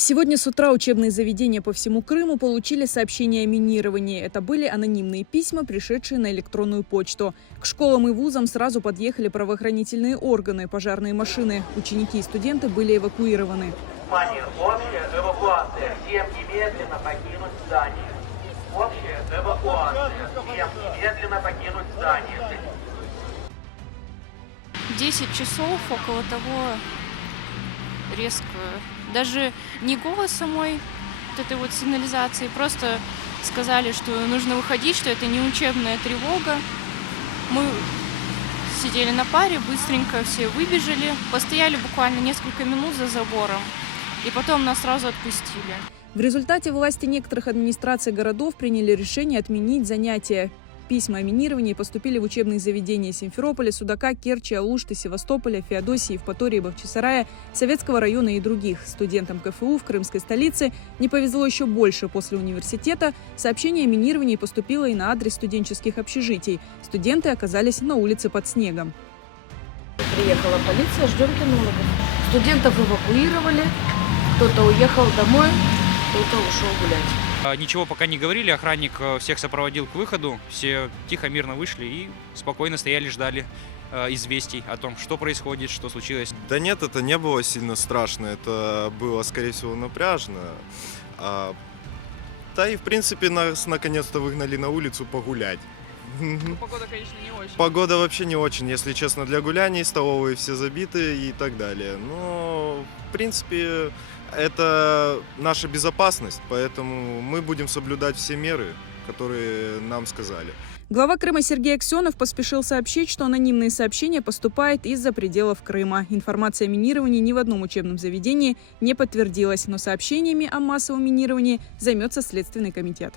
Сегодня с утра учебные заведения по всему Крыму получили сообщения о минировании. Это были анонимные письма, пришедшие на электронную почту. К школам и вузам сразу подъехали правоохранительные органы, пожарные машины. Ученики и студенты были эвакуированы. Внимание, общая эвакуация. Всем немедленно покинуть здание. Общая эвакуация. Всем немедленно покинуть здание. 10 часов, около того, резко. Даже не голос самой вот этой вот сигнализации, просто сказали, что нужно выходить, что это не учебная тревога. Мы сидели на паре, быстренько все выбежали, постояли буквально несколько минут за забором, и потом нас сразу отпустили. В результате власти некоторых администраций городов приняли решение отменить занятия. Письма о минировании поступили в учебные заведения Симферополя, Судака, Керчи, Алушты, Севастополя, Феодосии, Евпатории, Бахчисарая, Советского района и других. Студентам КФУ в крымской столице не повезло еще больше. После университета сообщение о минировании поступило и на адрес студенческих общежитий. Студенты оказались на улице под снегом. Приехала полиция, ждем кинологов. Студентов эвакуировали, кто-то уехал домой, кто-то ушел гулять. Ничего пока не говорили, охранник всех сопроводил к выходу, все тихо, мирно вышли и спокойно стояли, ждали известий о том, что происходит, что случилось. Да нет, это не было сильно страшно, это было, скорее всего, напряжно. Да и, в принципе, нас наконец-то выгнали на улицу погулять. Погода, конечно, не очень. Погода вообще не очень, если честно, для гуляний, столовые все забиты и так далее. Но, в принципе, это наша безопасность, поэтому мы будем соблюдать все меры, которые нам сказали. Глава Крыма Сергей Аксенов поспешил сообщить, что анонимные сообщения поступают из-за пределов Крыма. Информация о минировании ни в одном учебном заведении не подтвердилась, но сообщениями о массовом минировании займется Следственный комитет.